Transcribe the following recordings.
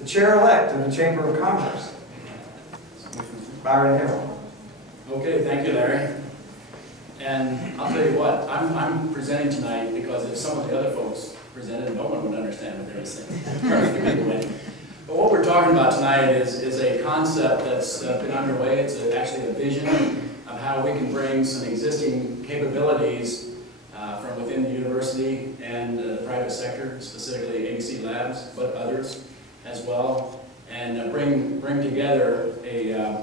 the chair-elect of the Chamber of Commerce, Byron Hill. Okay, thank you, Larry. And I'll tell you what, I'm presenting tonight because if some of the other folks presented, no one would understand what they were saying. But what we're talking about tonight is a concept that's been underway. It's actually a vision of how we can bring some existing capabilities from within the university and the private sector, specifically ABC Labs, but others as well, and bring together a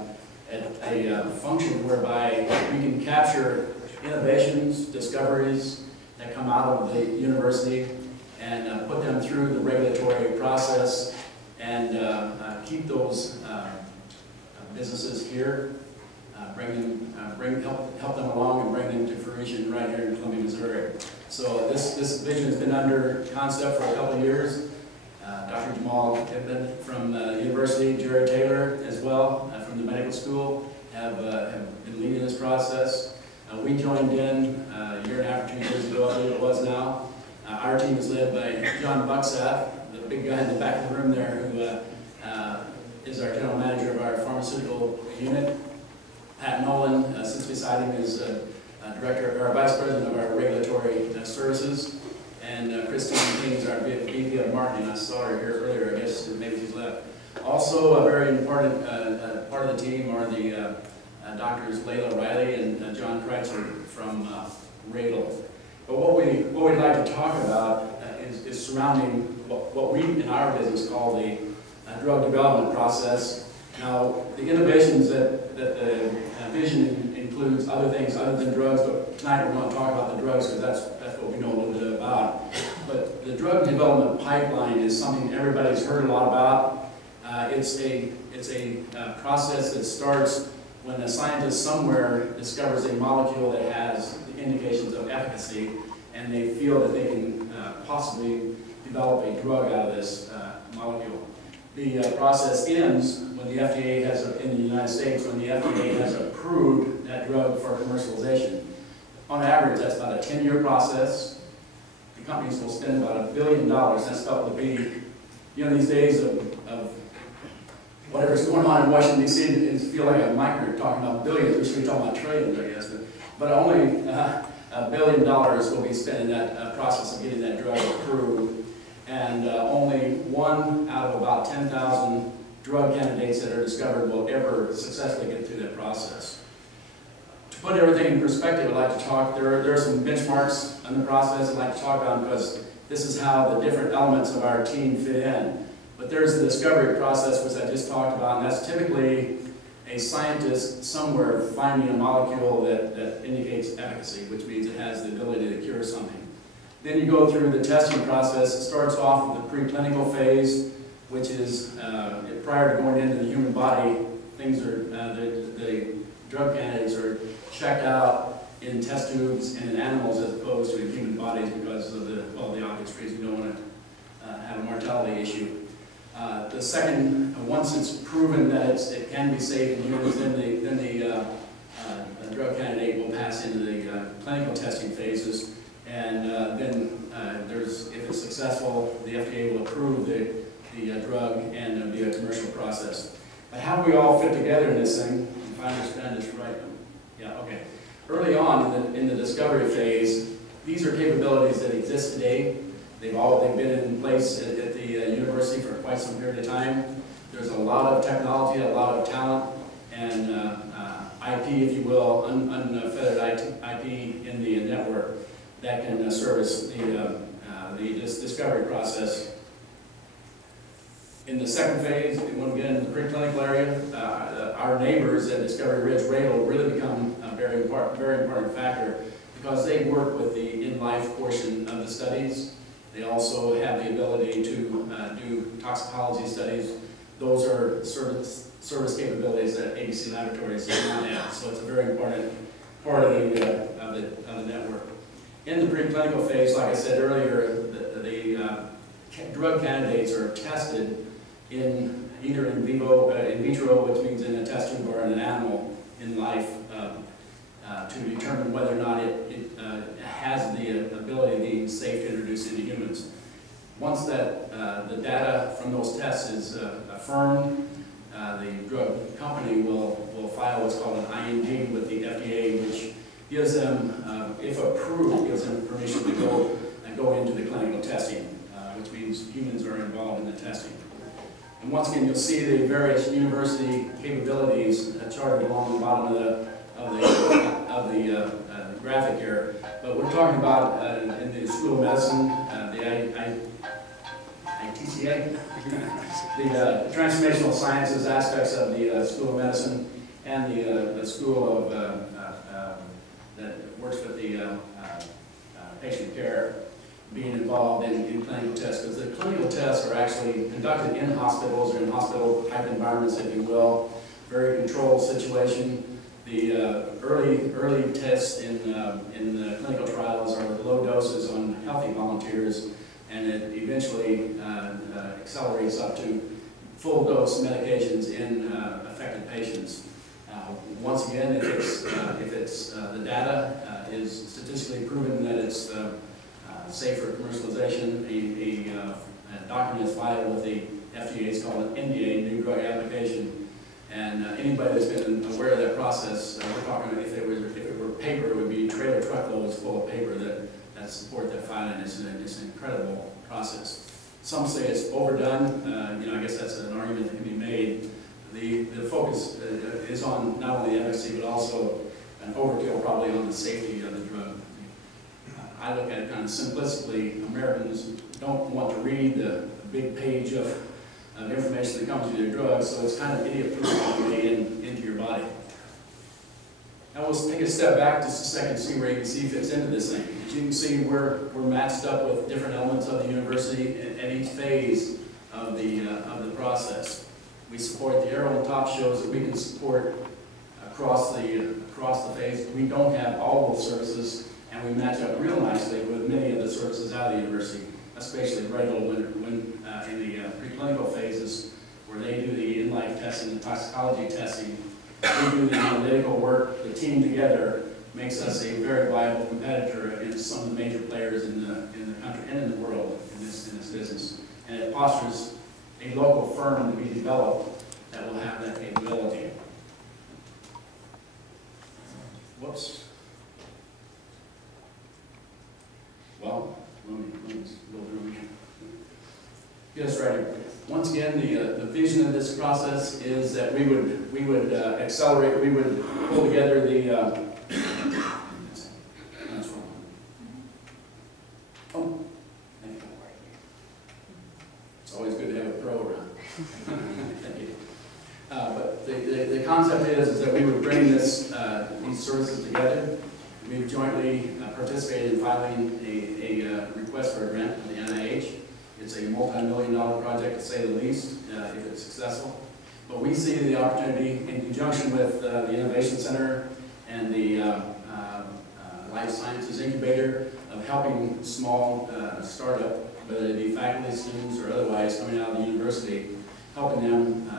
function whereby we can capture innovations, discoveries that come out of the university and put them through the regulatory process and keep those businesses here, help them along and bring them to fruition right here in Columbia, Missouri. So this vision has been under concept for a couple of years. Dr. Jamal Ibn from the university, Jared Taylor as well from the medical school have been leading this process. We joined in a year and a half or 2 years ago, I believe it was now. Our team is led by John Bucksath, the big guy in the back of the room there, who is our general manager of our pharmaceutical unit. Pat Nolan sits beside him as director or vice president of our regulatory services. And Christine King is our VP of marketing. I saw her here earlier, I guess maybe she's left. Also a very important part of the team are the doctors Layla Riley and John Kreitzer from Radel. But what we'd like to talk about is surrounding what we in our business call the drug development process. Now, the innovations that the vision includes other things other than drugs, but tonight we're going to talk about the drugs because that's what we know a little bit about. But the drug development pipeline is something everybody's heard a lot about. It's a process that starts when a scientist somewhere discovers a molecule that has the indications of efficacy, and they feel that they can possibly develop a drug out of this molecule. The process ends when the FDA has, in the United States, when the FDA has approved that drug for commercialization. On average, that's about a 10-year process. The companies will spend about $1 billion. That's felt to be, these days of whatever's going on in Washington, D.C., it feel like a micro talking about billions. We should be talking about trillions, I guess. But only $1 billion will be spent in that process of getting that drug approved. And only 1 out of about 10,000 drug candidates that are discovered will ever successfully get through that process. To put everything in perspective, I'd like to talk, there are some benchmarks in the process I'd like to talk about because this is how the different elements of our team fit in. But there's the discovery process, which I just talked about, and that's typically a scientist somewhere finding a molecule that indicates efficacy, which means it has the ability to cure something. Then you go through the testing process. It starts off with the preclinical phase, which is prior to going into the human body, things are, the drug candidates are checked out in test tubes and in animals as opposed to in human bodies because of the obvious reason we don't want to have a mortality issue. The second, once it's proven that it can be safe in humans, then the drug candidate will pass into the clinical testing phases. And then if it's successful, the FDA will approve the drug and there'll be a commercial process. But how do we all fit together in this thing? If I understand this right. Yeah, okay. Early on in the discovery phase, these are capabilities that exist today. They've been in place at the university for quite some period of time. There's a lot of technology, a lot of talent, and IP, if you will, unfettered IP in the network that can service the discovery process. In the second phase, when we get into the preclinical area, our neighbors at Discovery Ridge Radel really become a very important factor because they work with the in-life portion of the studies. They also have the ability to do toxicology studies. Those are service capabilities that ABC Laboratories does not have. So it's a very important part of the network. In the preclinical phase, like I said earlier, the drug candidates are tested in either in vitro, which means in a test tube, or in an animal in life to determine whether or not it has the ability to be safe to introduce into humans. Once that the data from those tests is affirmed, the drug company will file what's called an IND with the FDA, which gives them, if approved, gives them permission to go into the clinical testing, which means humans are involved in the testing. And once again, you'll see the various university capabilities charted along the bottom of the graphic here. But we're talking about in the School of Medicine, the ITCA, the Transformational Sciences aspects of the School of Medicine, and the School of that works with the patient care, being involved in clinical tests, because the clinical tests are actually conducted in hospitals or in hospital-type environments, if you will, very controlled situation. The early tests in the clinical trials are low doses on healthy volunteers, and it eventually accelerates up to full-dose medications in affected patients. Once again, if it's the data is statistically proven that it's safe for commercialization, a document is filed with the FDA. It's called an NDA, New Drug Application. And anybody that's been aware of that process, we're talking about if it were paper, it would be trailer truckloads full of paper that support that filing. It's an incredible process. Some say it's overdone. I guess that's an argument that can be made. The focus is on not only the efficacy, but also an overkill probably on the safety of the drug. I look at it kind of simplistically. Americans don't want to read the big page of information that comes with your drug, so it's kind of idiot-proof on the way into your body. Now we'll take a step back just a second, see where you can see fits into this thing. As you can see, we're matched up with different elements of the university at each phase of the process. We support the arrow on top shows that we can support across the phase. We don't have all those services, and we match up real nicely with many of the services out of the university, especially when in the preclinical phases where they do the in-life testing and toxicology testing. We do the analytical work. The team together makes us a very viable competitor against some of the major players in the country and in the world in this business. And it fosters a local firm to be developed that will have that capability. Whoops. Well, let me go through again. Get us right here. Once again, the vision of this process is that we would accelerate, we would pull together the that's wrong. Oh, thank you. It's always good to have a pro around. Thank you. But the concept is that we would bring these services together. We've jointly participated in filing a request for a grant from the NIH. It's a multi-million-dollar project, to say the least, if it's successful. But we see the opportunity in conjunction with the Innovation Center and the Life Sciences Incubator of helping small startup, whether it be faculty, students, or otherwise coming out of the university, helping them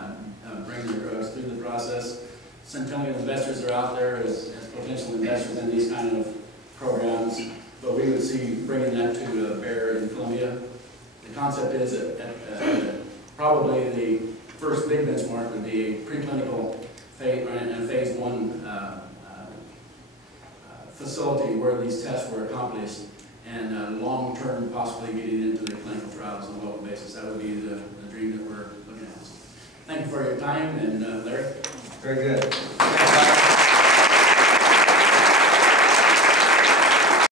bring their drugs through the process. Centennial investors are out there as potential investors in these kind of programs, but we would see bringing that to bear in Columbia. The concept is that probably the first big benchmark would be a preclinical phase and phase 1 facility where these tests were accomplished, and long-term possibly getting into the clinical trials on a local basis. That would be the dream that we're looking at. Thank you for your time, and Larry. Very good.